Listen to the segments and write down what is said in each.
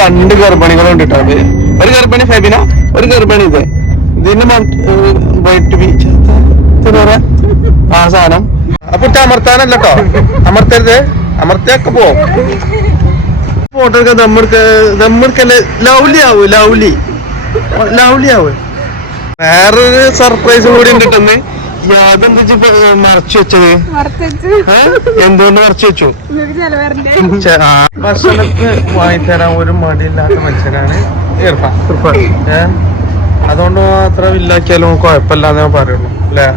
രണ്ട് ഗർഭിണികളുണ്ട് കേട്ടോ അത്. ഒരു ഗർഭിണി ഫെബിന ഒരു ഗർഭിണി ഇത്. ഇതിന്റെ വൈറ്റ് ബീച്ച് ആ സാധനം. അപ്പൊ ഇട്ട് അമർത്താനല്ല കേട്ടോ അമർത്തരുത്. അമർത്തിയൊക്കെ പോവും. ഫോട്ടോ ഒക്കെ നമ്മൾക്ക് നമ്മൾക്കല്ലേ ലൗലി ആവൂ ലൗലി ലൗലി ആവൂ. വേറൊരു സർപ്രൈസ് കൂടി ഉണ്ട് ഇപ്പൊ മറച്ചു വെച്ചത്? എന്തുകൊണ്ട് മറച്ചു വെച്ചു? ഭക്ഷണത്തിന് വാങ്ങിത്തരാൻ ഒരു മടിയില്ലാത്ത മനുഷ്യനാണ് ഇർഫാൻ. അതുകൊണ്ട് മാത്രം ഇല്ലാക്കിയാലും കുഴപ്പമില്ലാന്ന് ഞാൻ പറയുള്ളൂ. അല്ലേ?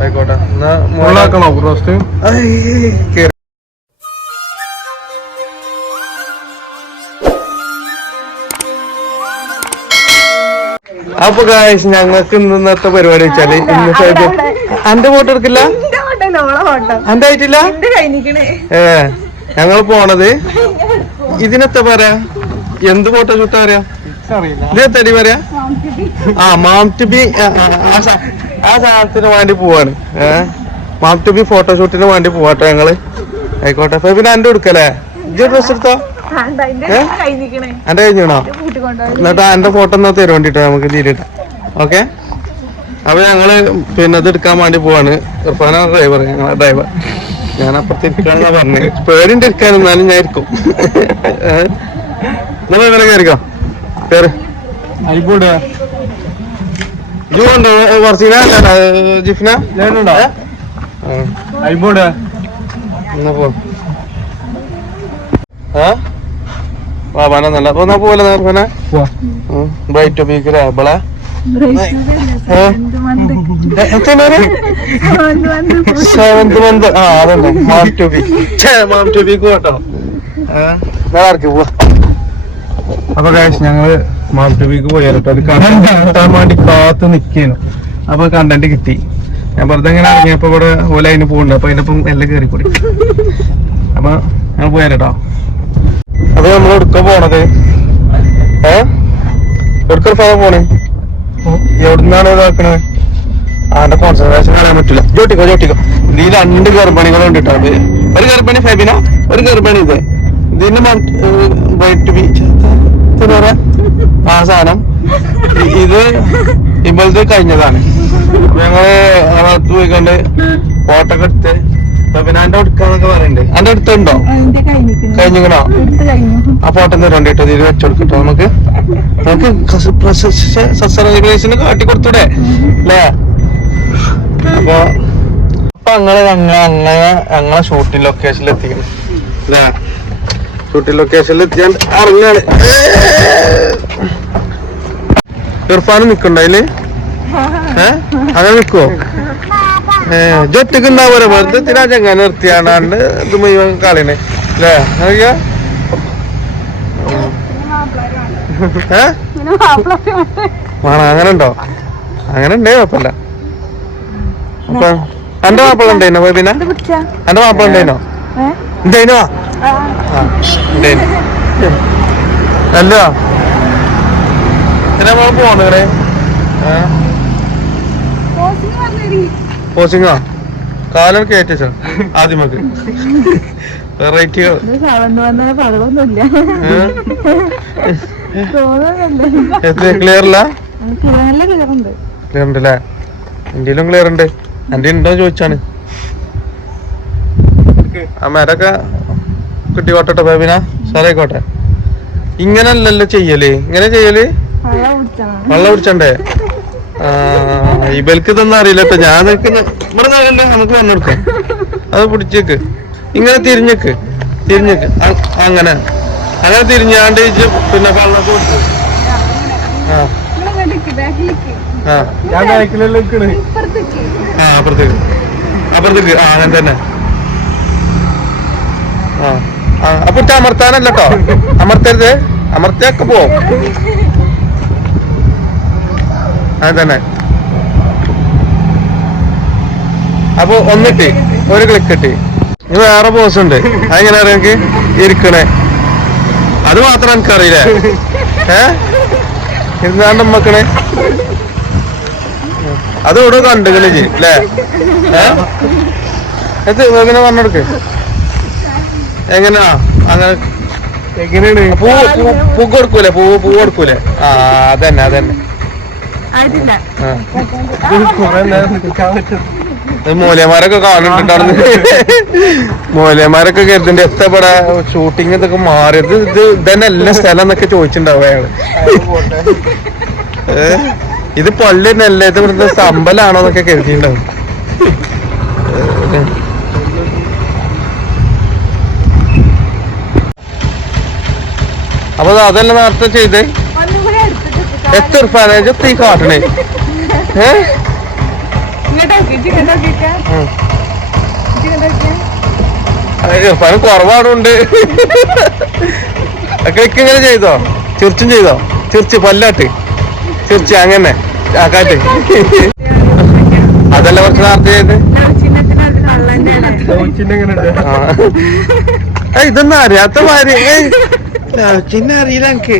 ആയിക്കോട്ടെ. എന്നാ മുകളിലാക്കണോ റോസ്റ്റ് അപ്പൊ ഗായ്സ് ഞങ്ങൾക്ക് ഇന്നത്തെ പരിപാടി വെച്ചാൽ ഇന്ന് സൈഡ് അന്റെ ഫോട്ടോ എടുക്കില്ല? എന്റെ ഫോട്ടോ ഫോട്ടോ അന്റെ ആയിട്ടില്ല? ഏ ഞങ്ങൾ പോണത് ഇതിനെത്ത പറയാ? എന്ത് ഫോട്ടോ ഷൂട്ടാ പറയാ? ഇതെത്തടി പറയാ? ആ മാം ടു ബി ആ സാധനത്തിന് വേണ്ടി പോവാണ്. ഏ മാം ടു ബി ഫോട്ടോഷൂട്ടിന് വേണ്ടി പോവാട്ടോ ഞങ്ങൾ. ആയിക്കോട്ടെ. അപ്പൊ പിന്നെ എന്റെ എടുക്കല്ലേ ഇത് ഡ്രസ് എടുത്തോ? എന്റെ കഴിഞ്ഞോ എന്നിട്ട് എന്റെ ഫോട്ടോ ഒന്ന് തരും വേണ്ടിട്ടോ? നമുക്ക് തീരട്ടെ ഓക്കെ അപ്പൊ ഞങ്ങൾ പിന്നെ അത് എടുക്കാൻ വേണ്ടി പോവാണ്. ഇർഫാനാണ് ഡ്രൈവർ ഞങ്ങളെ ഡ്രൈവർ ഞാൻ അപ്പുറത്തിരിക്കാന്നാ പറഞ്ഞത് പേടിന്റെ ഇരിക്കാൻ എന്നാലും ഞാൻ ഇരിക്കും. നമ്മൾ ഇന്നലെ കയറിക്കോ കയറി ഐബോർഡ് ജൂ ഉണ്ടോ? വർസീന ജിഫ്ന? എന്നാ പോ. ആ ബാബാന നല്ല അപ്പൊ എന്നാ പോലെ നേർഫന പോവാ. ബ്രൈറ്റ് ടോപ്പിക്കല്ലേ ബളെ സെവന്ത് മന്ത് ആ അതന്നെ. Mom to be. Mom to ബിക്ക് കേട്ടോ പോവാ? അപ്പൊ കാശ് ഞങ്ങൾ പോയാലോ അത് കണ്ടന്റ് കിട്ടാൻ വേണ്ടി കാത്ത് നിക്കേനു. അപ്പൊ കണ്ടന്റ് കിട്ടി. ഞാൻ വെറുതെ ഇങ്ങനെ ഇറങ്ങിയപ്പോ ഇവിടെ ഓല അതിന് പോകുന്നുണ്ട് അപ്പൊ അതിന്റെ ഒപ്പം എല്ലാം കയറിക്കൂടി കൂടി അപ്പൊ ഞങ്ങൾ പോയാലോ അപ്പൊ നമ്മൾ എടുക്ക പോണത്? ഏ? എടുക്കൊരു ഫാ പോണേ? എവിടുന്നാണ് ഇതാക്കണത് ആന്റെ കോൺസെൻട്രേഷൻ കാണാൻ പറ്റില്ല ജോട്ടിക്കോ ജോട്ടിക്കോ ഇതിൽ രണ്ട് ഗർഭിണികളുണ്ട് കേട്ടോ അത് ഒരു ഗർഭിണി ഫെബിന ഒരു ഗർഭിണി ഇത്. ഇതിന് വൈറ്റ് ബീച്ച് ആ സാധനം. ഇത് ഇപ്പോഴത്തെ കഴിഞ്ഞതാണ്. ഞങ്ങൾ അകത്ത് പോയിക്കൊണ്ട്. ഫോട്ടോ ഒക്കെ എടുത്ത് എന്റെ അടുത്തുണ്ടോ? എന്റെ കഴിഞ്ഞിക്കണേ? ആ ഫോട്ടോ ഒന്ന് രണ്ടിട്ട് ഇതിൽ വെച്ചെടുക്കട്ടോ നമുക്ക്. നമുക്ക് കാട്ടി കൊടുത്തൂടെ? അല്ലേ? അപ്പൊ അപ്പൊ ഞങ്ങൾ അങ്ങനെ ഞങ്ങളെ ഷൂട്ടിംഗ് ലൊക്കേഷനിൽ എത്തിക്കണം. അല്ലേ? ഷൂട്ടിംഗ് ലൊക്കേഷനിൽ എത്തിയാൽ അറിഞ്ഞാണ് ഇർഫാന് നിക്കണ്ടോ അതിൽ? ഏ? അങ്ങനെ ജൊറ്റക്ക് ഉണ്ടാ പോലെ വെറുതെ തിരാ ചെങ്ങനെ നിർത്തിയാണ്ട് ഇത് മുഴുവൻ കളിനെ അല്ലേ അറിയാ? വേണം അങ്ങനെ ഉണ്ടോ? അങ്ങനെ ഉണ്ടേ കുഴപ്പമില്ല. അപ്പൊ എന്റെ മാപ്പിള ഉണ്ടായിനോ പിന്നെ? എന്റെ മാപ്പിള ഉണ്ടായിനോ ഉണ്ടായിനോ അല്ലോ. പിന്നെ നമ്മൾ പോണേ കോച്ചിങ്ങോ കാലം കയറ്റിച്ചോ ആദ്യമൊക്കെ വെറൈറ്റികൾ ക്ലിയർ അല്ല ക്ലിയർ ഉണ്ട്. അല്ലേ എന്റെയിലും ക്ലിയർ ഉണ്ട്. എന്റെ ഉണ്ടോ ചോദിച്ചാണ്. ആ മരൊക്കെ കിട്ടിക്കോട്ടെ ബേബിന? സാറായിക്കോട്ടെ ഇങ്ങനല്ലല്ലോ ചെയ്യൽ. ഇങ്ങനെ ചെയ്യൽ? വെള്ളം കുടിച്ചണ്ടേ? ആ ഇവൽക്ക് ഇതൊന്നും അറിയില്ല കേട്ടോ ഞാൻ നിൽക്കുന്ന ഇവിടെ നിന്നല്ലേ നമുക്ക് വന്നെടുക്കാം അത് പിടിച്ചേക്ക്. ഇങ്ങനെ തിരിഞ്ഞേക്ക്. തിരിഞ്ഞേക്ക്. അങ്ങനെ. അങ്ങനെ തിരിഞ്ഞാണ്ട് പിന്നെ വെള്ളമൊക്കെ കൊടുത്തു. ആ. ബാക്കിലേക്ക് ആ. ഞാൻ ബാക്കിലെല്ലാം നിക്കണ് ഇപ്പുറത്തേക്ക് ആ അപ്പുറത്തേക്ക്. അപ്പുറത്തേക്ക്. ആ അങ്ങനെ തന്നെ. ആ. അപ്പൊ അമർത്താനല്ല കേട്ടോ അമർത്തരുത്. അമർത്തിയൊക്കെ പോവും. അങ്ങനെ തന്നെ. അപ്പൊ ഒന്നിട്ട് ഒരു ക്ലിക്ക് ഇട്ട്. ഇത് വേറെ പോസ് ഉണ്ട്. അതെങ്ങനെ അറിയാം എനിക്ക്? ഇരിക്കണേ. അത് മാത്രം എനിക്കറിയില്ലേ. ഏ? ഇരുന്നാണ്ട് നമ്മക്കണേ അത് ഇവിടെ കണ്ടുകൾ ചെയ്യും അല്ലേ ഏ? ഇത് ഇങ്ങനെ പറഞ്ഞെടുക്ക്. എങ്ങനെയാ? അങ്ങനെ എങ്ങനെയാണ്? പൂ പൂ- പൂ കൊടുക്കൂലേ? പൂ പൂ കൊടുക്കൂലേ? ആ അതന്നെ അതന്നെ. ആ. കുറെ കാണുന്നുണ്ടാണ് മോലേമാരൊക്കെ കരുതിന്റെ എത്ര പട എത്തപ്പെടാ ഷൂട്ടിംഗ് ഇതൊക്കെ മാറിയത്. ഇത് ഇതന്നെ എല്ലാ സ്ഥലം എന്നൊക്കെ ചോദിച്ചിട്ടുണ്ടാവും അയാൾ. ഇത് പള്ളി തന്നെയല്ലേ? ഇത് ഇവിടുത്തെ സമ്പലാണോ എന്നൊക്കെ കരുതിയിട്ടുണ്ടാവും. അപ്പൊ അതല്ല നേരത്തെ ചെയ്തേ? എത്ര ഉറുപ്പാണ് തീ കാട്ടണേ ഏ? ഇർഫാന് കുറവാടുണ്ട് ഒക്കെ ഇങ്ങനെ ചെയ്തോ? ചിർച്ചും ചെയ്തോ? ചിർച്ച് പല്ലാട്ട്. ചിർച്ച് അങ്ങനെ. ആക്കാട്ട് അതല്ല കുറച്ച് നേരത്തെ ചെയ്ത് ഇതൊന്നും അറിയാത്ത മാതിരി. ചിന്ന അറിയില്ല എനിക്ക്.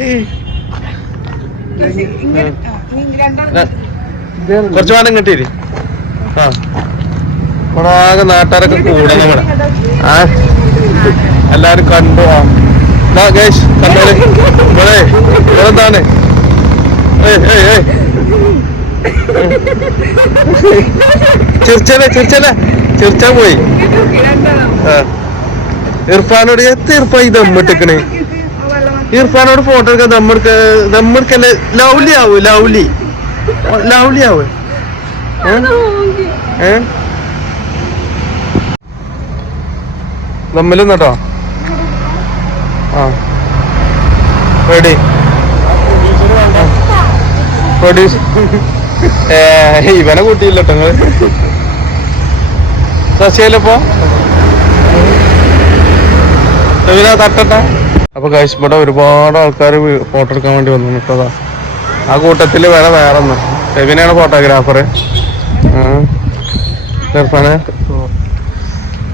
ഏയ്, കുറച്ച് വേണം കിട്ടിയില്ലേ ആ. ഇവിടെ ആകെ നാട്ടുകാരൊക്കെ കൂടണം ഇവിടെ ആ. എല്ലാരും കണ്ടു ആ. ഗേഷ് കണ്ടോളെ. ഇവിടെ ഇവിടെ എന്താണ്? ചിർച്ചനെ ചിരിച്ചല്ലേ ചിരിച്ചാൻ പോയി. ഇർഫാനോട് എത്ര ഇർഫാൻ ഈ ദമ്മിട്ടിക്കണേ ഇർഫാനോട് ഫോട്ടോ എടുക്കാൻ ദമ്മെടുക്ക ദമ്മെടുക്കല്ലേ ലൗലി ആവൂ ലൗലി. ഏ? ദമ്മിലും കേട്ടോ ആ. റെഡി. പ്രൊഡ്യൂസ് ഏ ഇവനെ കൂട്ടിയില്ല കേട്ടോ നിങ്ങൾ ശശിയല്ലപ്പോ തട്ടട്ടെ. അപ്പൊ കഴിച്ചപ്പോടെ ഒരുപാട് ആൾക്കാർ ഫോട്ടോ എടുക്കാൻ വേണ്ടി വന്നു കേട്ടതാ ആ കൂട്ടത്തിൽ വേറെ വേറെ ഒന്ന് എവിനെയാണ് ഫോട്ടോഗ്രാഫർ ചെറുപ്പാണ്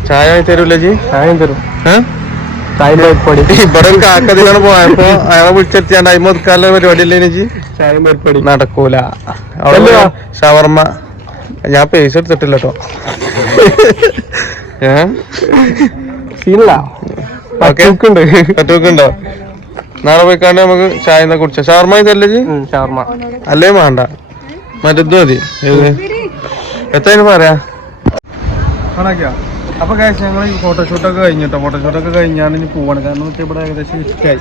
ചായ തരൂല്ലേ ജി? ചായ തരും. ഏഹ് ഇവിടെ ഒരു കാക്കതിലാണ് പോയപ്പോ അയാളെ വിളിച്ചെത്തിയാണ്ട് ഒതുക്കാനുള്ള പരിപാടി ഇല്ലേ ജി? ചായം പരിപാടി നടക്കൂല? ഷവർമ്മ ഞാൻ പേസ് എടുത്തിട്ടില്ല കേട്ടോ ഏ? സീനില്ല. കട്ടുവെക്കുണ്ടോ നാളെ പോയിക്കാണ്ട് നമുക്ക് ചായ എന്നാ കുടിച്ച? ഷവർമ്മ ഇതല്ലേ ജി അല്ലേ വേണ്ട. മറ്റത് മതി. ഏത്? എത്രയാണ് പറയാ? അപ്പൊ കാശ് ഞങ്ങൾ ഫോട്ടോഷൂട്ടൊക്കെ കഴിഞ്ഞിട്ടോ? ഫോട്ടോഷൂട്ടൊക്കെ കഴിഞ്ഞാണ് ഇനി പോവാണ്. കാരണം വെച്ചാൽ ഇവിടെ ഏകദേശം ഇഷ്ടായി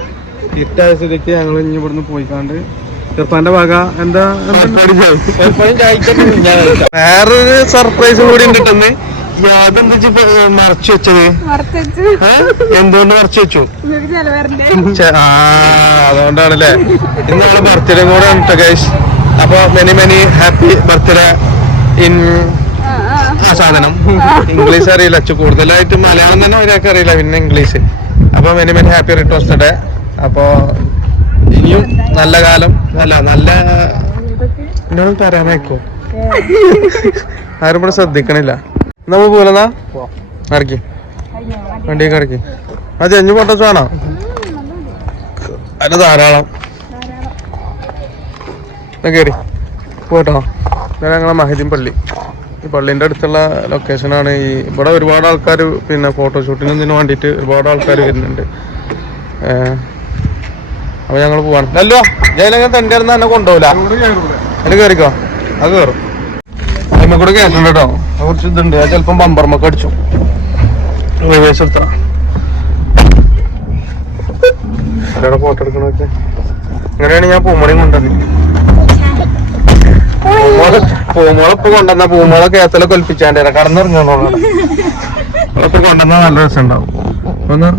ഇഷ്ടായ സ്ഥിതിക്ക് ഞങ്ങൾ ഇനി ഇവിടുന്ന് പോയിക്കാണ്ട് ചെറുപ്പാന്റെ വക എന്താ? വേറൊരു സർപ്രൈസ് കൂടി ഉണ്ടിട്ടെന്ന് യാതെന്താ മറച്ചു വെച്ചത്? എന്തുകൊണ്ട് മറച്ചു വെച്ചു? അതുകൊണ്ടാണല്ലേ. ഇന്ന് നമ്മൾ ബർത്ത്ഡേ കൂടെ ഉണ്ട് ഗൈസ് അപ്പൊ many many happy birthday in ആ സാധനം. ഇംഗ്ലീഷ് അറിയില്ല. കൂടുതലായിട്ട് മലയാളം തന്നെ ഒരാൾക്ക് അറിയില്ല പിന്നെ ഇംഗ്ലീഷ് അപ്പൊ many many happy returns day അപ്പൊ ഇനിയും നല്ല കാലം അല്ല നല്ല എന്നോട് തരാമേക്കോ ആരും ഇവിടെ ശ്രദ്ധിക്കണില്ല. നമ്മ പോലെന്നാ? ഇറക്കി വണ്ടിയൊക്കെ ഇറക്കി അത് അഞ്ചു ഫോട്ടോസ് വേണോ? അല്ല ധാരാളം. എന്നാ കേറി. പോട്ടോ. ഞാൻ ഞങ്ങളെ മഹദിൻ പള്ളി. ഈ പള്ളിന്റെ അടുത്തുള്ള ലൊക്കേഷനാണ് ഈ ഇവിടെ ഒരുപാട് ആൾക്കാർ പിന്നെ ഫോട്ടോഷൂട്ടിനും ഇതിന് വേണ്ടിയിട്ട് ഒരുപാട് ആൾക്കാർ വരുന്നുണ്ട്. അപ്പോൾ അപ്പൊ ഞങ്ങൾ പോവാണ്. അല്ലോ ജയിലങ്ങനെ തന്റെ അടുത്ത് തന്നെ കൊണ്ടുപോകില്ല അത് കയറിക്കോ അത് കയറും അതിമ്മ കൂടെ കയറ്റുണ്ട് കേട്ടോ കുറച്ച് ഇതുണ്ട് അത് ചിലപ്പം ബമ്പർമൊക്കെ അടിച്ചു. റിവേഴ്സ് എടുത്താ? ഫോട്ടോ എടുക്കണൊക്കെ അങ്ങനെയാണ് ഞാൻ പൂമളയും കൊണ്ടുവന്നത് പൂമോൾ ഇപ്പൊ കൊണ്ടുവന്ന പൂമോളെ കേത്തല കൊൽപ്പിച്ചാണ്ട് കടന്നിറങ്ങണോളാണ് അതൊക്കെ കൊണ്ടുവന്ന നല്ല രസം ഉണ്ടാവും ഒന്ന്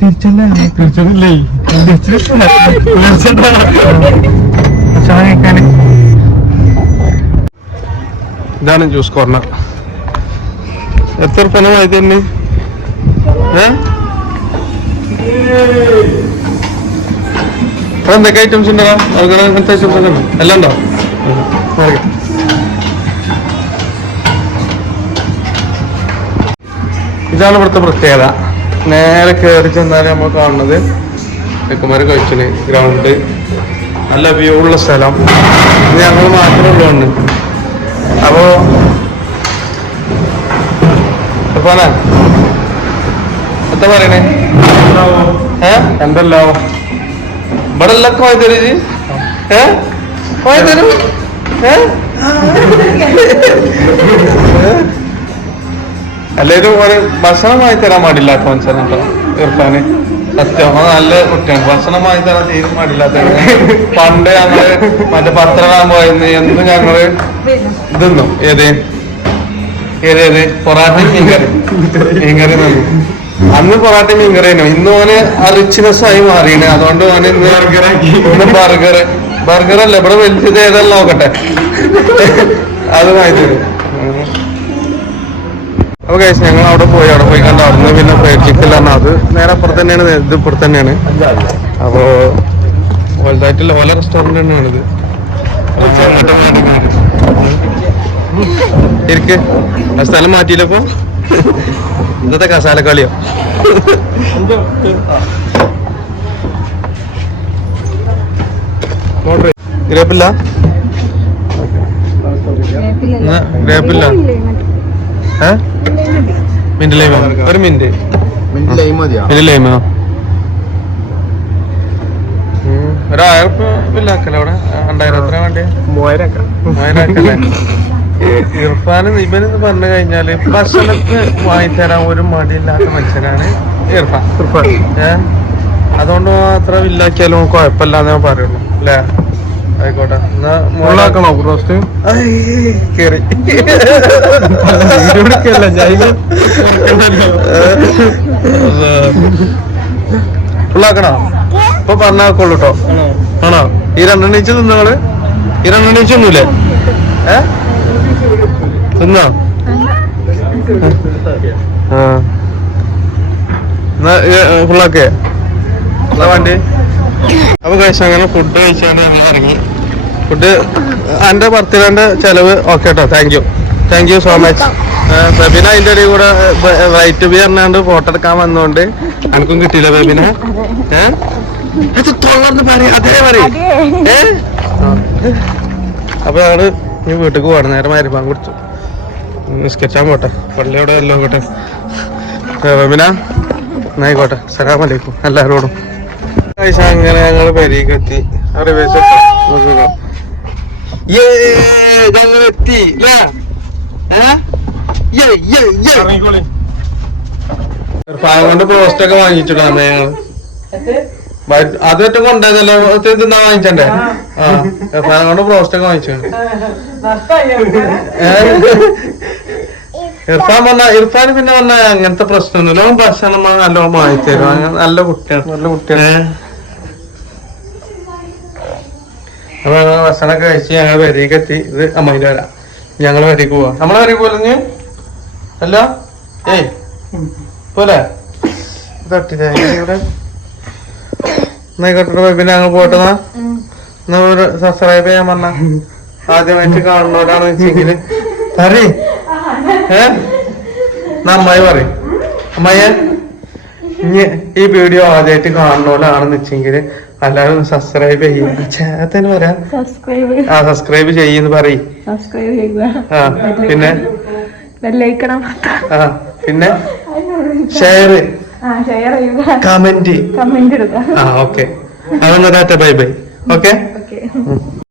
തിരിച്ചല്ലേ? തിരിച്ചല്ലേ? ഇതാണ് ജ്യൂസ് കോർണർ. എത്ര പണമായി തന്നെ എന്തൊക്കെ ഐറ്റംസ് ഉണ്ടോ അവിടെ അങ്ങനത്തെ ഐറ്റംസ് ഒക്കെ എല്ലാം ഉണ്ടോ. ഇതാണ് ഇവിടുത്തെ പ്രത്യേകത. നേരെ കയറി ചെന്നാൽ നമ്മൾ കാണുന്നത് കുമാര കഴിച്ചിന് ഗ്രൗണ്ട് നല്ല വ്യൂ ഉള്ള സ്ഥലം. ഞങ്ങൾ മാത്രമേ ഉള്ളൂ അപ്പോ എന്താ പറയണേ? ഏ? എന്തല്ലോ? ഇവിടെ എല്ലാം പോയി തരൂ ജി ഏ? പോയി തരൂ ഏ? അല്ലേലും ഒരു ഭക്ഷണം വാങ്ങി തരാൻ പാടില്ല മനുഷ്യനാ കേട്ടോ ഇർഫാന്. സത്യം നല്ല കുട്ടിയാണ്. ഭക്ഷണം വാങ്ങി തരാൻ തീരും പാടില്ലാത്ത പണ്ട് ഞങ്ങൾ മറ്റേ പത്രം പോയിരുന്നു. എന്ന് ഞങ്ങൾ ഇതൊന്നും ഏത്? ഏത് ഏത് പൊറാട്ടയും മീൻകറി. മീൻകറി തന്നു. അന്ന് പൊറാട്ട മീൻകറിയായിരുന്നു ഇന്ന് ഓന് ആ റിച്ച്നെസ് ആയി മാറിയാണ് അതുകൊണ്ട് ഓന് ഇന്ന് ഇന്ന് ബർഗർ ബർഗർ അല്ല ഇവിടെ വലിച്ചത് ഏതല്ല നോക്കട്ടെ. അത് വാങ്ങി തരും. അപ്പൊ കഴിച്ച് ഞങ്ങൾ അവിടെ പോയി. അവിടെ പോയി കണ്ട അവിടുന്ന് പിന്നെ ഫ്രൈഡ് അത് നേരെ അപ്പുറത്ത് തന്നെയാണ്. ഇത് ഇപ്പുറത്ത് തന്നെയാണ്. അപ്പോ വലുതായിട്ടുള്ള ഓല റെസ്റ്റോറന്റ് തന്നെയാണ് ഇത് ഇരിക്ക്. ആ സ്ഥലം മാറ്റിയില്ലപ്പോ ഇന്നത്തെ കസാല കളിയോ? ഗ്രേപ്പില്ല? ഗ്രേപ്പില്ല. മിന്റ് ലൈമ? ഒരു മിന്റ് മിന്റ് ലൈമോ ഒരായിരം ഇല്ല ആക്കല്ലേ അവിടെ? രണ്ടായിരം എത്ര വേണ്ടി? മൂവായിരം മൂവായിരക്കല്ലേ ഇർഫാൻ ഇവനെന്ന് പറഞ്ഞു കഴിഞ്ഞാൽ ഭക്ഷണത്തിന് വാങ്ങിത്തരാൻ ഒരു മടിയില്ലാത്ത മനുഷ്യനാണ് ഇർഫാൻ. ഇർഫാൻ. ഏ? അതുകൊണ്ട് മാത്രം ഇല്ലാക്കിയാലും കുഴപ്പമില്ലാന്ന് ഞാൻ പറയുള്ളൂ. അല്ലേ? ആയിക്കോട്ടെ. എന്നാ മുളാക്കണോ റോസ്റ്റ് കേറി. ഫുള്ളാക്കണോ ഇപ്പൊ പറഞ്ഞാക്കുള്ളൂ കേട്ടോ ആണോ? ഈ രണ്ടെണ്ണീച്ച് ഈ രണ്ടെണ്ണീച്ചൊന്നുമില്ലേ ഏഹ് തിന്നോ? ആ. ഫുള്ളാക്കേ? വണ്ടി? അപ്പൊ കഴിച്ച അങ്ങനെ ഫുഡ് കഴിച്ചാണ്ട് നമ്മൾ ഇറങ്ങി. ഫുഡ് എന്റെ ബർത്ത്ഡേന്റെ ചെലവ് ഓക്കെ കേട്ടോ thank you thank you so much Babina അതിന്റെ ഇടയിൽ കൂടെ റൈറ്റ് ബി പറഞ്ഞാണ്ട് ഫോട്ടോ എടുക്കാൻ വന്നോണ്ട് എനിക്കും കിട്ടിയില്ല ബബിന. തൊള്ളർന്ന് പറയാ അതേ പറയും. അപ്പൊ ഞങ്ങൾ ഇനി വീട്ടിലേക്ക് പോകണം നേരെ മരുമാൻ കുടിച്ചു നിസ്കരിച്ചാൻ പോട്ടെ. പള്ളിയോടെ എല്ലാം നോക്കട്ടെ ബബിന എന്നായിക്കോട്ടെ സലാമലൈക്കും എല്ലാവരോടും. ആയിഷ അങ്ങനെ ഞങ്ങൾ പെരീക്കെത്തി ഞങ്ങൾ എത്തി. കൊണ്ട് പോസ്റ്റ് ഒക്കെ വാങ്ങിച്ചിട്ടാണ് ഞങ്ങൾ. അത് ഏറ്റവും ഒത്തിരി തിന്നാൻ വാങ്ങിച്ചണ്ടേ? ആ. ഫാൻ കൊണ്ട് പോസ്റ്റ് ഒക്കെ വാങ്ങിച്ചു ഇർഫാൻ പറഞ്ഞ ഇർഫാൻ പിന്നെ പറഞ്ഞ അങ്ങനത്തെ പ്രശ്നമൊന്നുമില്ല. അവൻ ഭക്ഷണം നല്ലോണം വാങ്ങിത്തരും. നല്ല കുട്ടിയാണ്. നല്ല കുട്ടിയാണ്. അപ്പൊ ഞങ്ങൾ ഭക്ഷണമൊക്കെ കഴിച്ച് ഞങ്ങൾ വരിക എത്തി. ഇത് അമ്മയിൽ വരാം ഞങ്ങൾ വരിക പോവാ. നമ്മളെ വരിക പോലെ അല്ല? ഏയ്. പോലെ തട്ടില്ല? ഇവിടെ എന്നായിക്കോട്ടെ പിന്നെ അങ്ങ് പോട്ടെ എന്നാ? സബ്സ്ക്രൈബ് ചെയ്യാൻ പറഞ്ഞ. ആദ്യമായിട്ട് കാണുന്നവരാണ് വെച്ചെങ്കിൽ തറി ഏ? എന്നാ അമ്മായി പറയും. അമ്മായിയെ? ഇനി ഈ വീഡിയോ ആദ്യമായിട്ട് കാണുന്നവരാണെന്ന് വെച്ചെങ്കിൽ എല്ലാവരും സബ്സ്ക്രൈബ് ചെയ്യും. സബ്സ്ക്രൈബ്. ആ സബ്സ്ക്രൈബ് ചെയ്യുന്ന് പറയും. ആ പിന്നെ? പിന്നെ? ഷെയർ ഷെയർ ചെയ്യുക. കമന്റ് കമന്റ് ഇടുക. ആ ഓക്കെ അതൊന്നൊരാറ്റ ബൈ ബൈ ഓക്കെ ഓക്കെ